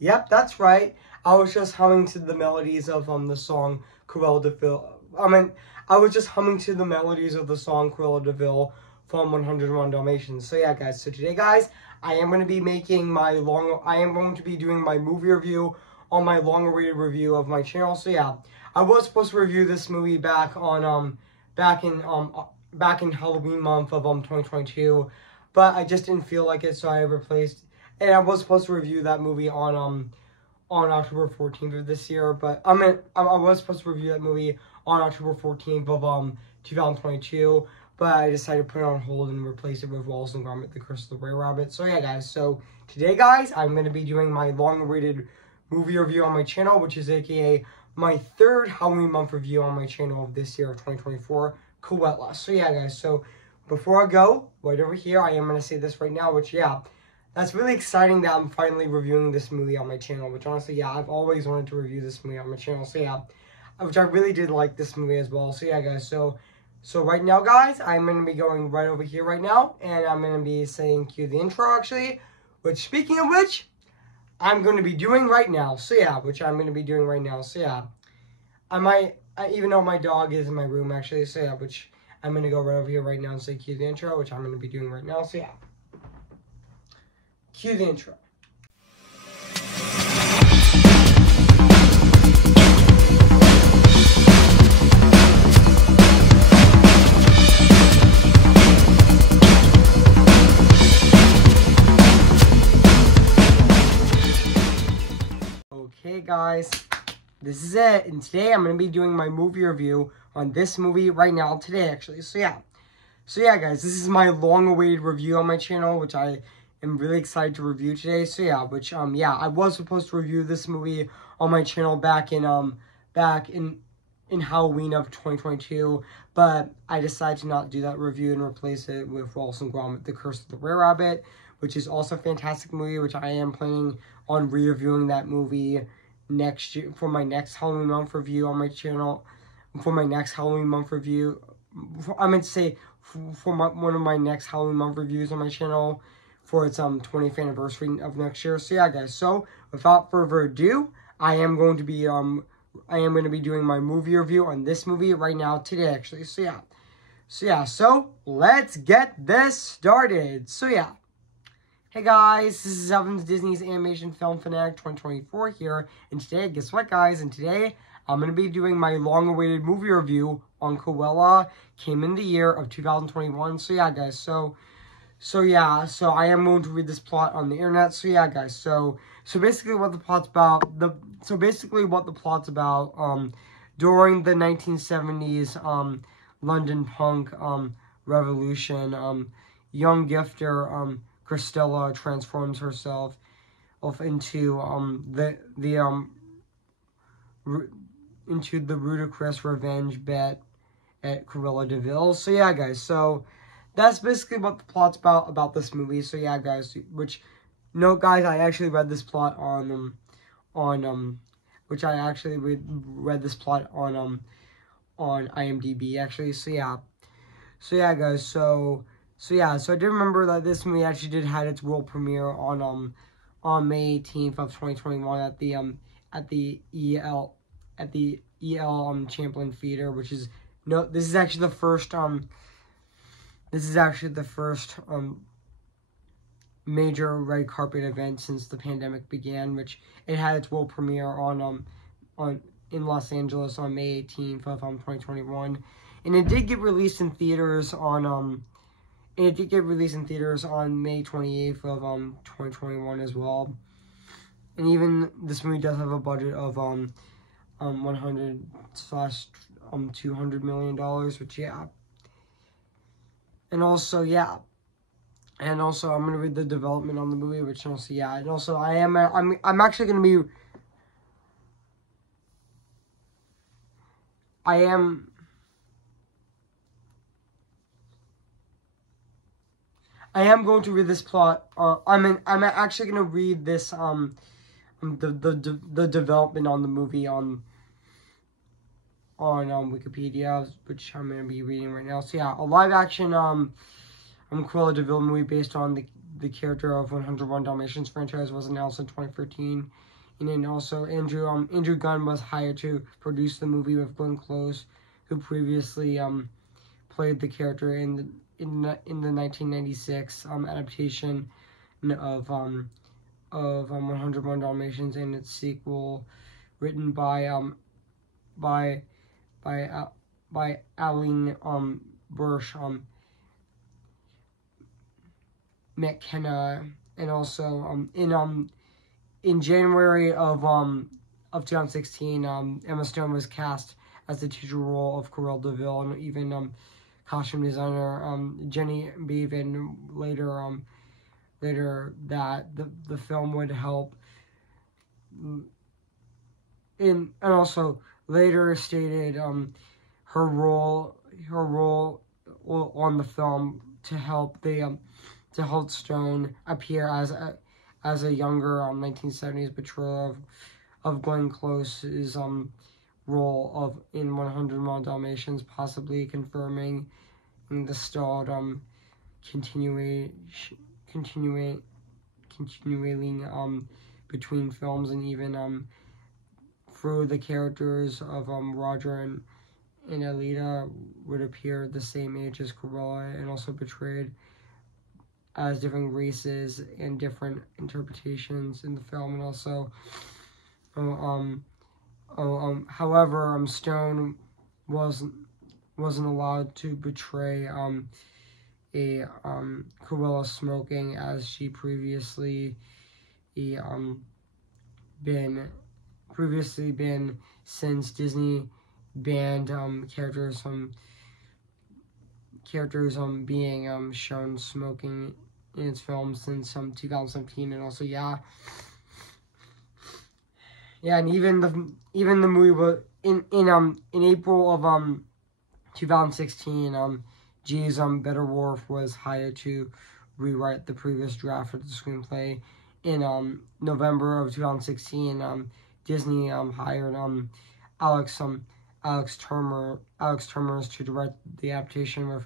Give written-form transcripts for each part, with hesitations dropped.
Yep, that's right. I was just humming to the melodies of the song Cruella de Vil. I was just humming to the melodies of the song Cruella de Vil from 101 Dalmatians. So yeah, guys. So today, guys, I am going to be doing my movie review on my long-awaited review of my channel. So yeah, I was supposed to review this movie back in Halloween month of 2022, but I just didn't feel like it, so I replaced. And I was supposed to review that movie on October 14th of this year, but I was supposed to review that movie on October 14th of 2022, but I decided to put it on hold and replace it with Wallace and Gromit: The Curse of the Brer Rabbit. So yeah, guys. So today, guys, I'm going to be doing my long-awaited movie review on my channel, which is aka my third Halloween month review on my channel of this year of 2024, Cruella. So yeah, guys. So before I go, right over here, I am going to say this right now, which yeah. That's really exciting that I'm finally reviewing this movie on my channel, which honestly, yeah, I've always wanted to review this movie on my channel, so yeah, which I really did like this movie as well. So yeah, guys, so right now, guys, I'm going to be going right over here right now, and I'm going to be saying cue the intro, actually, which, speaking of which, I'm going to be doing right now. So yeah, which I'm going to be doing right now. So yeah, even though my dog is in my room, actually, so yeah, which I'm going to go right over here right now and say cue the intro, which I'm going to be doing right now. So yeah. Cue the intro. Okay, guys, this is it. And today I'm going to be doing my movie review on this movie right now, today, actually. So yeah, guys, this is my long-awaited review on my channel, which I'm really excited to review today. So yeah, yeah, I was supposed to review this movie on my channel back in Halloween of 2022, but I decided to not do that review and replace it with Wallace and Gromit: The Curse of the Brer Rabbit, which is also a fantastic movie, which I am planning on re-reviewing that movie next year for my next Halloween month review on my channel. For my next Halloween month review, I meant to say for one of my next Halloween month reviews on my channel for its 20th anniversary of next year. So yeah, guys. So without further ado, I am going to be doing my movie review on this movie right now today, actually. So yeah. So let's get this started. So yeah. Hey guys, this is Evan's Disney's Animation Film Fanatic 2024 here, and today, guess what, guys? And today I'm going to be doing my long-awaited movie review on Cruella. Came in the year of 2021. So yeah, guys. So I am going to read this plot on the internet. So yeah, guys. So basically what the plot's about, during the 1970s London punk revolution, young gifter Cruella transforms herself into the ludicrous revenge bet at Cruella de Vil. So yeah, guys. So that's basically what the plot's about this movie. So yeah, guys, guys, I actually read this plot on IMDb, actually. So yeah, guys, so I did remember that this movie actually did had its world premiere on May 18th of 2021 at the EL Champlain Theater, which is this is actually the first major red carpet event since the pandemic began, which it had its world premiere in Los Angeles on May 18th of 2021, and it did get released in theaters on May 28th of 2021 as well. And even this movie does have a budget of $100/$200 million, which yeah. And also I'm gonna read the development on the movie, which also yeah. And also I'm actually gonna be I am going to read this plot. I'm actually going to read this the development on the movie on Wikipedia, which I'm going to be reading right now. So yeah, a live action Cruella de Vil movie based on the character of 101 Dalmatians franchise was announced in 2013. And then also Andrew Gunn was hired to produce the movie with Glenn Close, who previously played the character in the 1996 adaptation of 101 Dalmatians and its sequel, written by Aline Bursch, McKenna, and also in January of 2016, Emma Stone was cast as the teacher role of Cruella de Vil, and even costume designer Jenny Beavan later that the film would help, and also later stated her role on the film to help Stone appear as a younger 1970s portrayal of Glenn Close's role in 101 Dalmatians, possibly confirming the stalled continuing between films, and even through the characters of Roger and Alita would appear the same age as Cruella, and also portrayed as different races and different interpretations in the film. And also however, Stone wasn't allowed to portray a Cruella smoking, as she previously been since Disney banned characters being shown smoking in its films since 2017. And also and even the movie was in April of 2016, G's Better Worf was hired to rewrite the previous draft of the screenplay. In November of 2016, Disney hired Alex Termers to direct the adaptation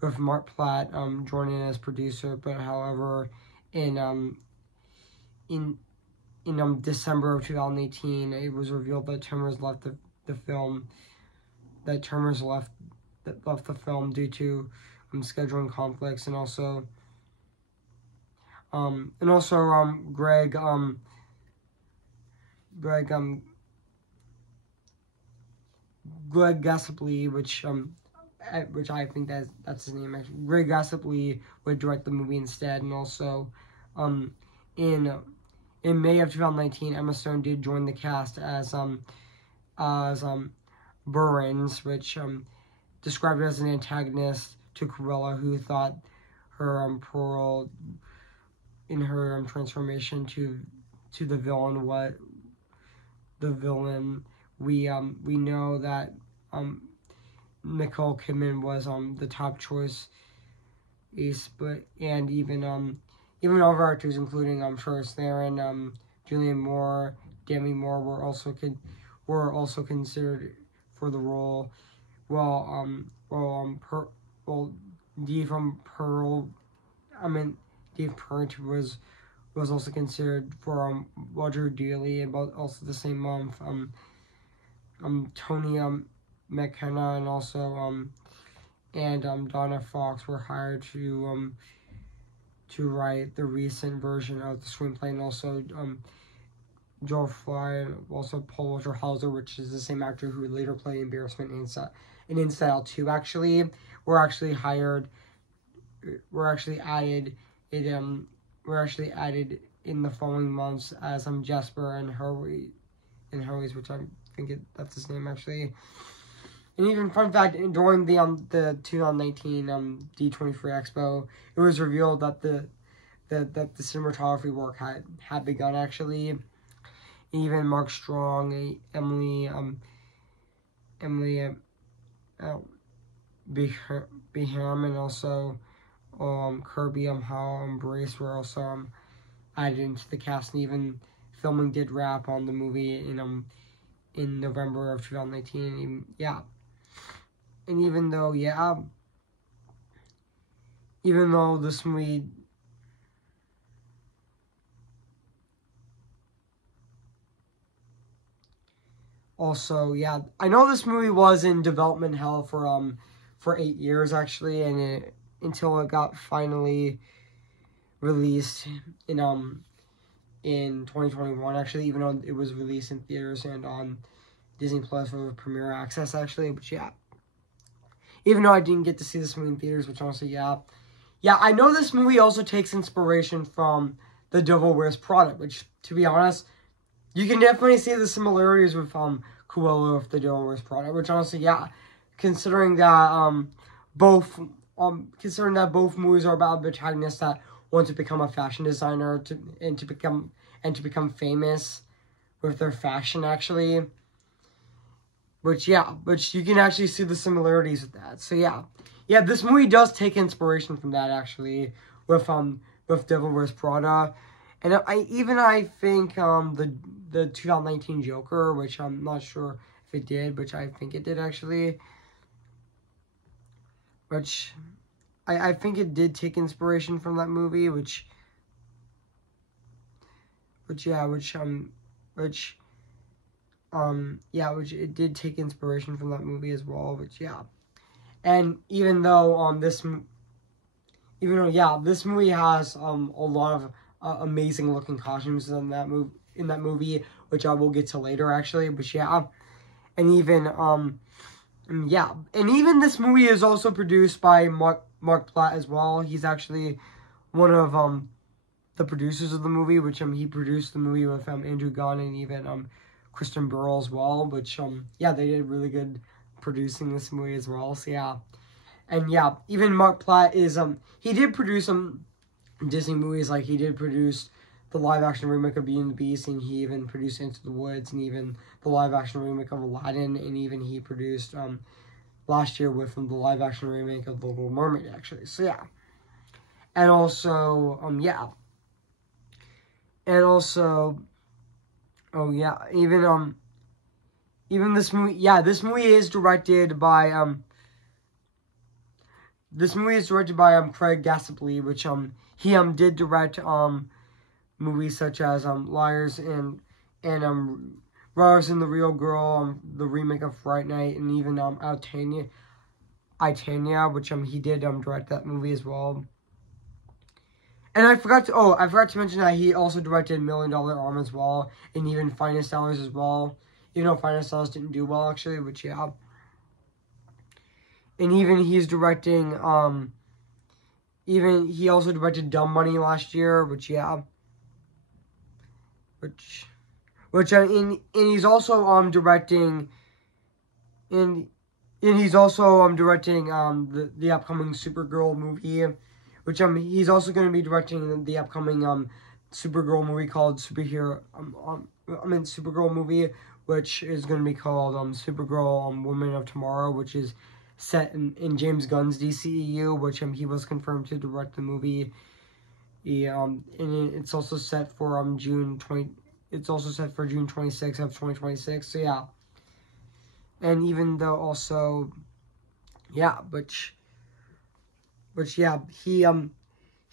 with Mark Platt joining as producer. But however, in December of 2018, it was revealed that Termers left the film. That Termers left the film due to scheduling conflicts, and also Greg Gassiply, which I think that's his name actually. Greg Gassiply would direct the movie instead. And also in May of 2019, Emma Stone did join the cast as Burns, which described as an antagonist to Cruella, who thought her parole in her transformation to the villain. What the villain? We know that Nicole Kidman was the top choice ace, and even other actors, including Charlize Theron, Julianne Moore, Demi Moore, were also considered for the role. Dave Pert was also considered for Roger Dealey, and also the same month. Tony McKenna and also Donna Fox were hired to write the recent version of the screenplay, and also Joel Fry, and also Paul Walter Hauser, which is the same actor who would later play Embarrassment in Inside Out 2. We're actually added in the following months as Jasper and Hurley's, which I think that's his name actually. And even fun fact, during the 2019 D23 Expo, it was revealed that the cinematography work had begun actually. Even Mark Strong, Emily Beham, and also Kirby, Howell, and Brace were also added into the cast, and even filming did wrap on the movie in November of 2019. Yeah, and even though this movie also, I know this movie was in development hell for 8 years actually, and until it got finally released in 2021 actually, even though it was released in theaters and on Disney Plus for premiere access actually. But even though I didn't get to see this movie in theaters, which honestly, I know this movie also takes inspiration from The Devil Wears Prada, which, to be honest, you can definitely see the similarities with Cruella with The Devil Wears Prada, which honestly, considering that both movies are about protagonists that want to become a fashion designer to become famous with their fashion actually. Which you can actually see the similarities with that. So this movie does take inspiration from that actually with Devil Wears Prada. And I think the 2019 Joker, which I'm not sure if it did, which I think it did actually. Which I think it did take inspiration from that movie, which it did take inspiration from that movie as well, and even though this movie has a lot of amazing looking costumes in that movie, which I will get to later actually, and even this movie is also produced by Mark Platt as well. He's actually one of the producers of the movie, which he produced the movie with Andrew Gunn and even Kristen Burrell as well, which they did really good producing this movie as well. So and even Mark Platt is he did produce some Disney movies, like he did produce the live action remake of Beauty and the Beast, and he even produced Into the Woods, and even the live action remake of Aladdin, and even he produced last year with the live action remake of The Little Mermaid actually. So and also even this movie, this movie is directed by Craig Gaspoli, which he did direct movies such as Liars and Rose and the Real Girl, the remake of Fright Night, and even I, Tanya, which he did direct that movie as well. And I forgot to mention that he also directed $1 Million Arm as well, and even Finest Hours as well. Even though Finest Hours didn't do well actually, which and even he's directing even he also directed Dumb Money last year, which and he's also directing the upcoming Supergirl movie, which he's also going to be directing the upcoming Supergirl movie called Supergirl movie, which is going to be called Supergirl Woman of Tomorrow, which is set in James Gunn's DCEU, which he was confirmed to direct the movie. And it's also set for June 26th of 2026. So and even though also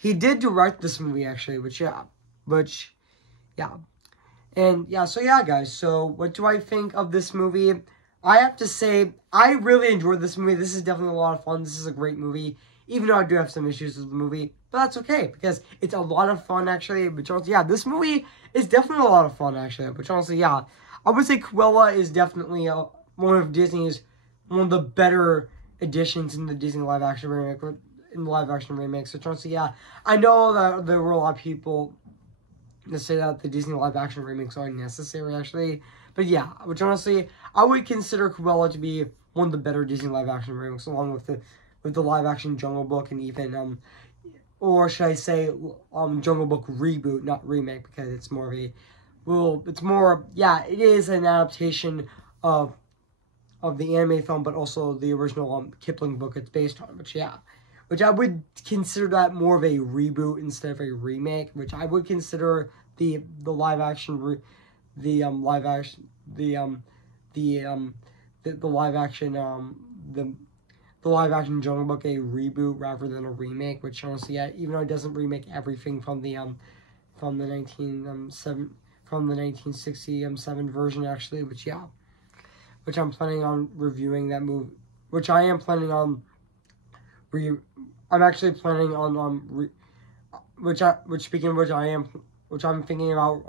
he did direct this movie actually, and so guys, so what do I think of this movie? I have to say, I really enjoyed this movie. This is definitely a lot of fun. This is a great movie, even though I do have some issues with the movie, but that's okay, because it's a lot of fun, actually. But honestly, this movie is definitely a lot of fun, actually. But honestly, I would say Cruella is definitely one of the better additions in the Disney live-action remake, So honestly, I know that there were a lot of people to say that the Disney live-action remakes are necessary, actually. But which honestly, I would consider Cruella to be one of the better Disney live-action remakes, along with the live-action Jungle Book, and even, or should I say, Jungle Book reboot, not remake, because it's more of a, it is an adaptation of the anime film, but also the original Kipling book it's based on, which I would consider that more of a reboot instead of a remake, which I would consider the live action the live action Jungle Book a reboot rather than a remake, which honestly, yeah, even though it doesn't remake everything from the 1967 version actually, which yeah, which I'm planning on reviewing that movie, which I am planning on I'm actually planning on which I'm thinking about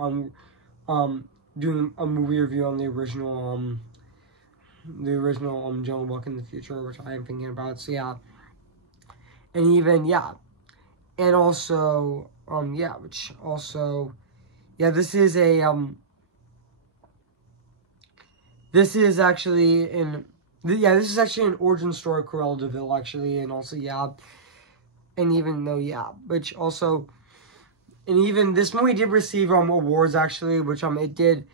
doing a movie review on the original Jungle Book in the future, which I am thinking about. So yeah, and even yeah, and also yeah, which also yeah, this is actually an origin story of Cruella de Vil actually, and also yeah, and even though yeah, which also. And even this movie did receive awards actually, which it did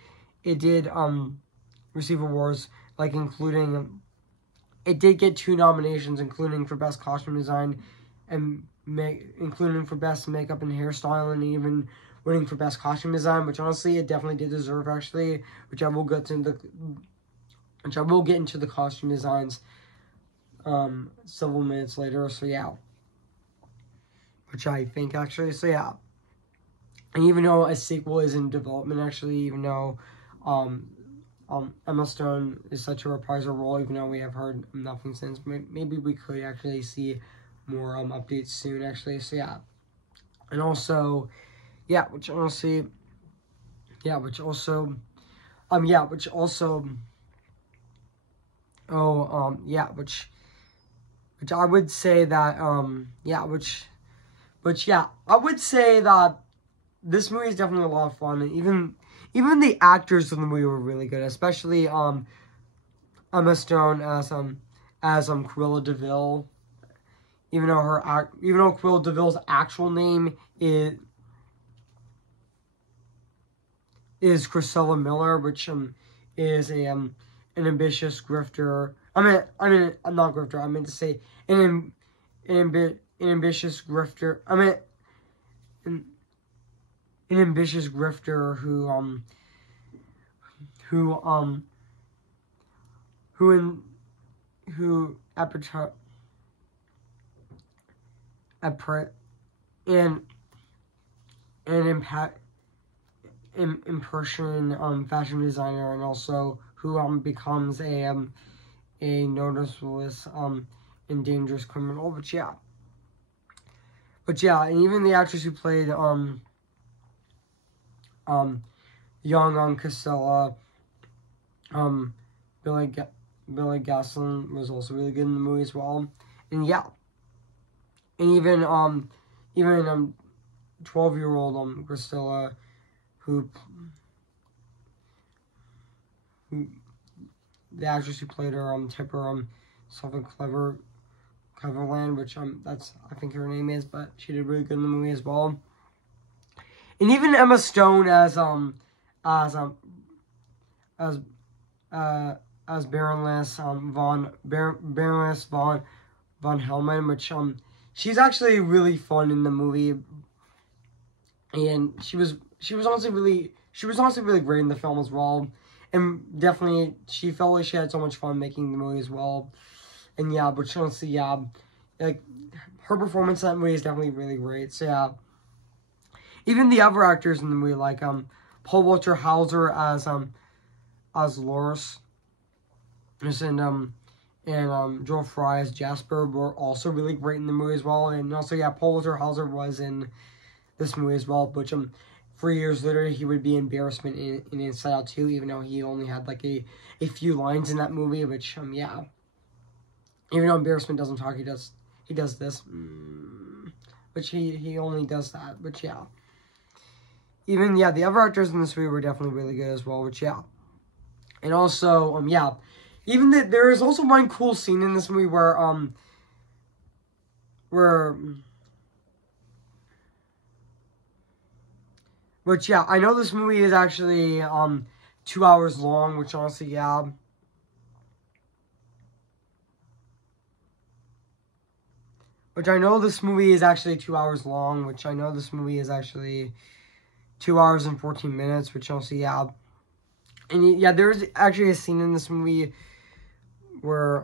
receive awards, like including it did get 2 nominations, including for best costume design and including for best makeup and hairstyle, and even winning for best costume design, which honestly it definitely did deserve actually, which I will get into the costume designs several minutes later. So yeah, which I think actually, so yeah. And even though a sequel is in development, actually, even though Emma Stone is set to reprise her role, even though we have heard nothing since, maybe we could actually see more updates soon, actually. So yeah, and also, yeah, which honestly, yeah, which also, yeah, which also, yeah, which I would say that, yeah, which yeah, I would say that. This movie is definitely a lot of fun, and even the actors in the movie were really good, especially Emma Stone as Cruella de Vil. Even though Cruella de Vil's actual name is Cruella Miller, which is an ambitious grifter. I mean, I'm not grifter. I meant to say an ambitious grifter. An ambitious grifter who impression fashion designer, and also who becomes a noticeable and dangerous criminal. But yeah, and even the actress who played young Cruella, Billy Gaslin was also really good in the movie as well. And yeah, and even 12-year-old Cruella, who the actress who played her Tipper something Cleverland, which that's I think her name is, but she did really good in the movie as well. And even Emma Stone as Baroness von Hellman, which she's actually really fun in the movie, and she was honestly really great in the film as well, and definitely she felt like she had so much fun making the movie as well. And yeah, but honestly, yeah, like her performance in that movie is definitely really great. So yeah, even the other actors in the movie, like Paul Walter Hauser as Loris, and Joel Fry as Jasper were also really great in the movie as well. And also, yeah, Paul Walter Hauser was in this movie as well, which 3 years later he would be Embarrassment in Inside Out 2, even though he only had like a few lines in that movie, which yeah, even though Embarrassment doesn't talk, he does this, which he only does that, which yeah. Even, yeah, the other actors in this movie were definitely really good as well, which, yeah. And also, yeah, even there is also one cool scene in this movie where, which, yeah, I know this movie is actually, 2 hours long, which honestly, yeah. which I know this movie is actually 2 hours long, which I know this movie is actually 2 hours and 14 minutes, which also, yeah. And yeah, there's actually a scene in this movie where,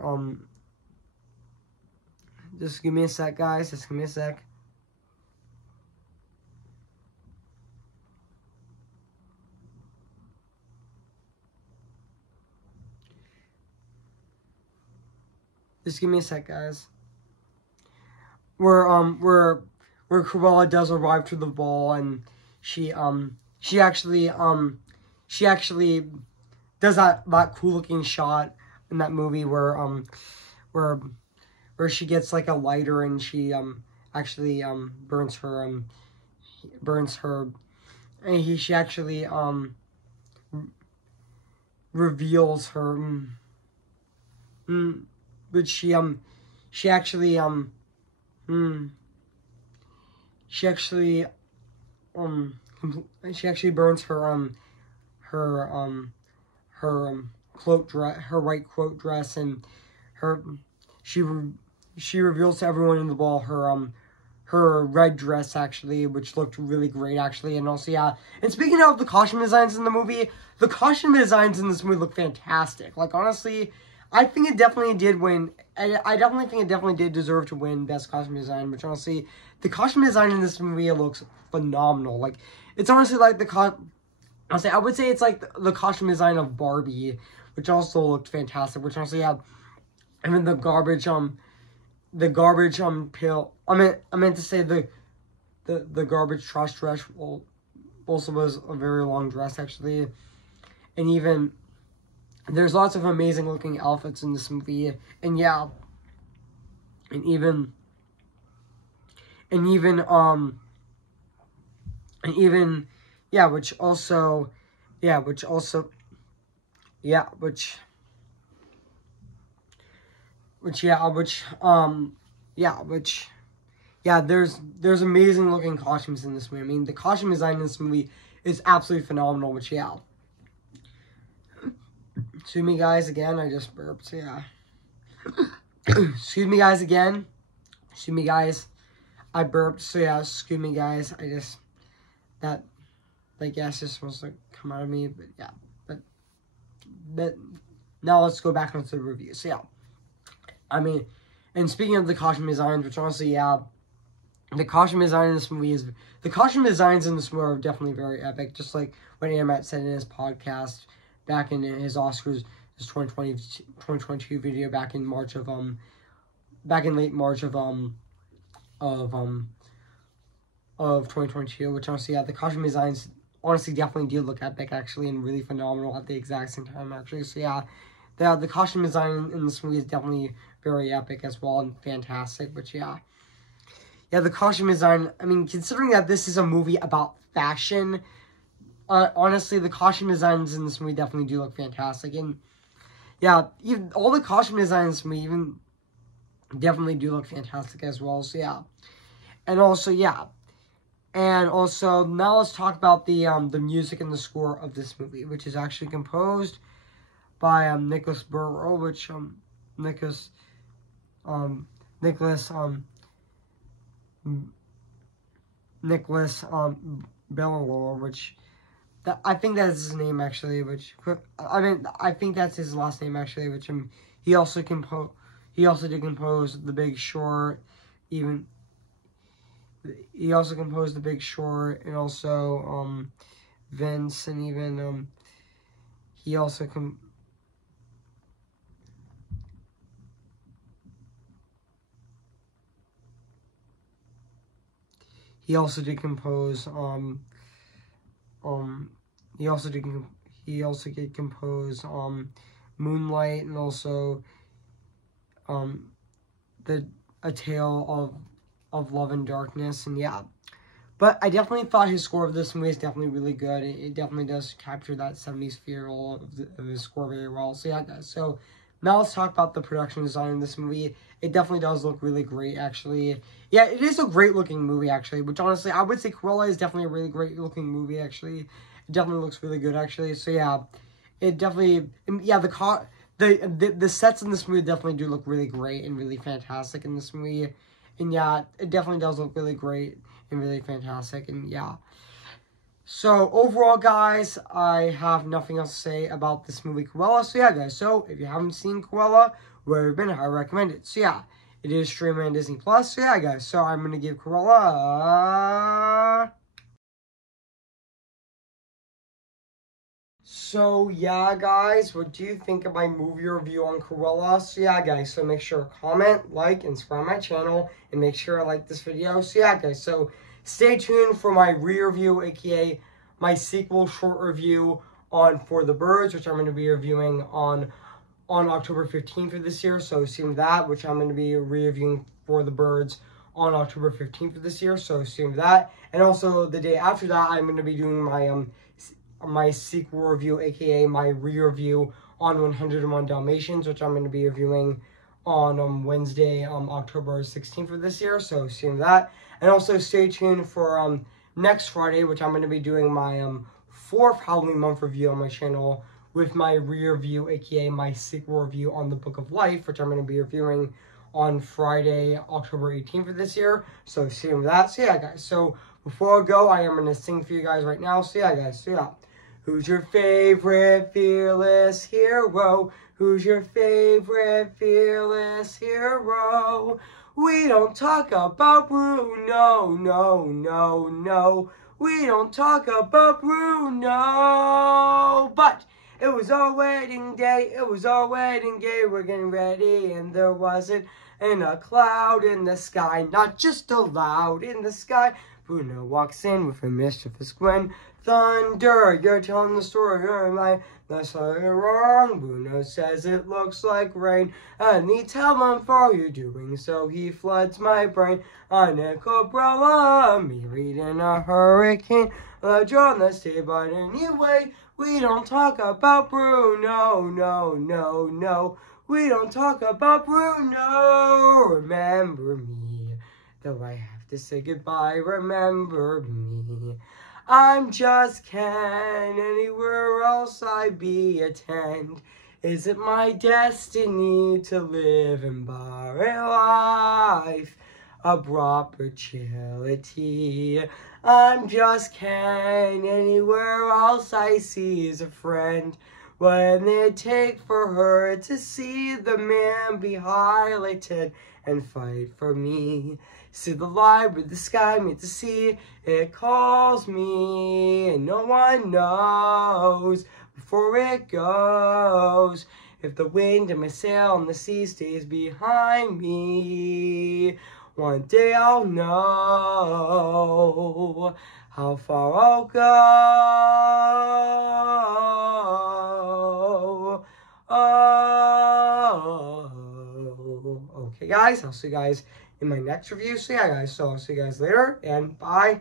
just give me a sec, guys, just give me a sec. Just give me a sec, guys. Where Cruella does arrive to the ball, and she actually does that cool looking shot in that movie where she gets like a lighter and she actually burns her and she actually reveals her but she actually burns her cloak dress, her white cloak dress, and she reveals to everyone in the ball her red dress, actually, which looked really great, actually. And also, yeah, and speaking of the costume designs in the movie, the costume designs in this movie look fantastic. Like, honestly, I think it definitely did win. I definitely think it definitely did deserve to win Best Costume Design, which, honestly, the costume design in this movie looks phenomenal. Like, it's honestly like I would say it's like the costume design of Barbie, which also looked fantastic, which honestly, yeah, I mean, the garbage pail, I meant to say the garbage trash dress also was a very long dress, actually. And even there's lots of amazing looking outfits in this movie, and yeah, and even yeah, which also yeah, which also yeah, which yeah, which yeah, which yeah, there's amazing looking costumes in this movie. I mean, the costume design in this movie is absolutely phenomenal, which yeah. Excuse me, guys, again, I just burped, so yeah. Excuse me, guys, again. Excuse me, guys. I burped, so yeah, excuse me, guys. That gas just supposed to come out of me, but yeah. But now let's go back into the review. So yeah. I mean, and speaking of the costume designs, which honestly, yeah, the costume design in this movie the costume designs in this movie are definitely very epic, just like what Matt said in his podcast back in his Oscars, his 2022 video back in March of late March of 2022, which honestly, yeah, the costume designs honestly definitely do look epic, actually, and really phenomenal at the exact same time, actually. So yeah, the costume design in this movie is definitely very epic as well and fantastic, but yeah. Yeah, the costume design, I mean, considering that this is a movie about fashion, honestly, the costume designs in this movie definitely do look fantastic. And yeah, even all the costume designs in this movie even definitely do look fantastic as well. So yeah. And also, yeah. And also, now let's talk about the music and the score of this movie, which is actually composed by Nicholas Burrow, which Nicholas Bellaloor, which I think that's his name, actually, which I think that's his last name, actually, which he also did compose The Big Short, even he also composed The Big Short, and also Vince, and even he also he also did compose Moonlight, and also A Tale of Love and Darkness, and yeah. But I definitely thought his score of this movie is definitely really good. It definitely does capture that 70s feel of his score very well. So yeah, guys. So now let's talk about the production design in this movie. It definitely does look really great, actually. Yeah, it is a great looking movie, actually. Which honestly, I would say Cruella is definitely a really great looking movie, actually. It definitely looks really good, actually. So yeah, it definitely, yeah, the sets in this movie definitely do look really great and really fantastic in this movie. And yeah, it definitely does look really great and really fantastic. And yeah. So overall, guys, I have nothing else to say about this movie, Cruella. So yeah, guys. So if you haven't seen Cruella, where have you been? I recommend it. So yeah, it is streaming on Disney Plus. So yeah, guys. So I'm gonna give Cruella. So yeah, guys, what do you think of my movie review on Cruella? So yeah, guys, so make sure to comment, like, and subscribe my channel, and make sure to like this video. So yeah, guys, so stay tuned for my re-review, aka my sequel short review on For the Birds, which I'm going to be reviewing on October 15th of this year. So stay tuned for that, which I'm going to be re-reviewing For the Birds on October 15th of this year. So stay tuned for that. And also the day after that, I'm going to be doing my sequel review, aka my re-review on 101 Dalmatians, which I'm going to be reviewing on Wednesday, October 16th of this year. So stay tuned for that. And also stay tuned for next Friday, which I'm going to be doing my fourth Halloween month review on my channel with my re-review, aka my sequel review on the Book of Life, which I'm going to be reviewing on Friday, October 18th of this year. So stay tuned for that. So yeah, guys. So before I go, I am going to sing for you guys right now. So yeah, guys. So yeah. Who's your favorite fearless hero? Who's your favorite fearless hero? We don't talk about Bruno, no, no, no. We don't talk about Bruno. But it was our wedding day, it was our wedding day. We're getting ready and there wasn't a cloud in the sky. Not just a loud in the sky. Bruno walks in with a mischievous grin. Thunder, you're telling the story, you're like, that's how you're wrong. Bruno says it looks like rain. I need talent for you doing so. He floods my brain. On a umbrella, me reading a hurricane. John, let's stay, but anyway, we don't talk about Bruno, no, no, no. We don't talk about Bruno. Remember me, though I have to say goodbye. Remember me. I'm just Ken, anywhere else I be attend. Is it my destiny to live in barren life of property? I'm just Ken, anywhere else I see is a friend. When they take for her to see the man be highlighted and fight for me. See the light with the sky meet the sea. It calls me and no one knows before it goes. If the wind in my sail on the sea stays behind me, one day I'll know how far I'll go. Oh. Okay, guys, I'll see you guys in my next review. So yeah, guys, so I'll see you guys later, and bye.